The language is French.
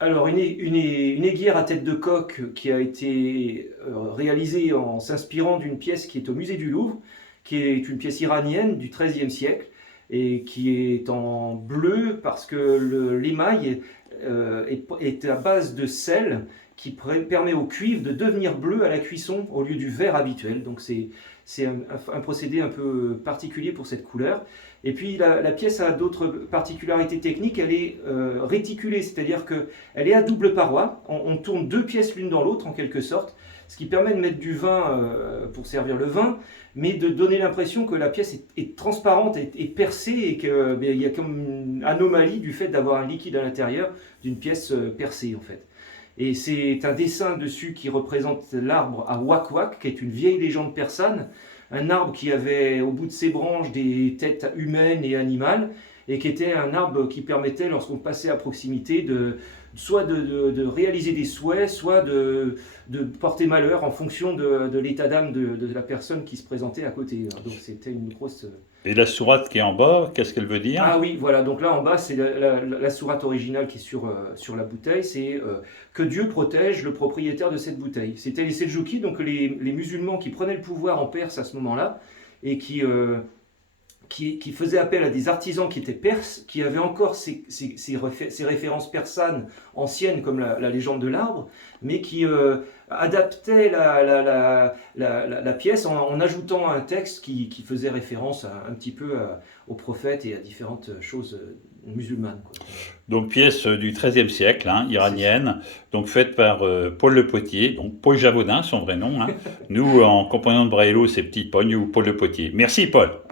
Alors, une aiguière à tête de coq qui a été réalisée en s'inspirant d'une pièce qui est au musée du Louvre, qui est une pièce iranienne du XIIIe siècle et qui est en bleu parce que l'émail est à base de sel qui permet au cuivre de devenir bleu à la cuisson au lieu du vert habituel. Donc, c'est un procédé un peu particulier pour cette couleur. Et puis la pièce a d'autres particularités techniques, elle est réticulée, c'est-à-dire qu'elle est à double paroi, on tourne deux pièces l'une dans l'autre en quelque sorte, ce qui permet de mettre du vin pour servir le vin, mais de donner l'impression que la pièce est transparente et percée et qu'il y a comme une anomalie du fait d'avoir un liquide à l'intérieur d'une pièce percée en fait. Et c'est un dessin dessus qui représente l'arbre à Wak Wak, qui est une vieille légende persane, un arbre qui avait au bout de ses branches des têtes humaines et animales, et qui était un arbre qui permettait, lorsqu'on passait à proximité, soit de réaliser des souhaits, soit de porter malheur en fonction de l'état d'âme de la personne qui se présentait à côté. Donc c'était une grosse... Et la sourate qui est en bas, qu'est-ce qu'elle veut dire? Ah oui, voilà, donc là en bas, c'est la sourate originale qui est sur la bouteille, c'est que Dieu protège le propriétaire de cette bouteille. C'était les Seljoukides, donc les musulmans qui prenaient le pouvoir en Perse à ce moment-là, et qui faisaient appel à des artisans qui étaient perses, qui avaient encore ces références persanes anciennes, comme la légende de l'arbre, mais qui adaptaient la pièce en ajoutant un texte qui faisait référence un petit peu aux prophètes et à différentes choses musulmanes, quoi. Donc pièce du XIIIe siècle, hein, C'est ça. iranienne, donc faite par Paul Le Potier, donc Paul Javaudin, son vrai nom, hein. Nous, en compagnon de Braillo, c'est Petit Pogne ou Paul Le Potier. Merci Paul.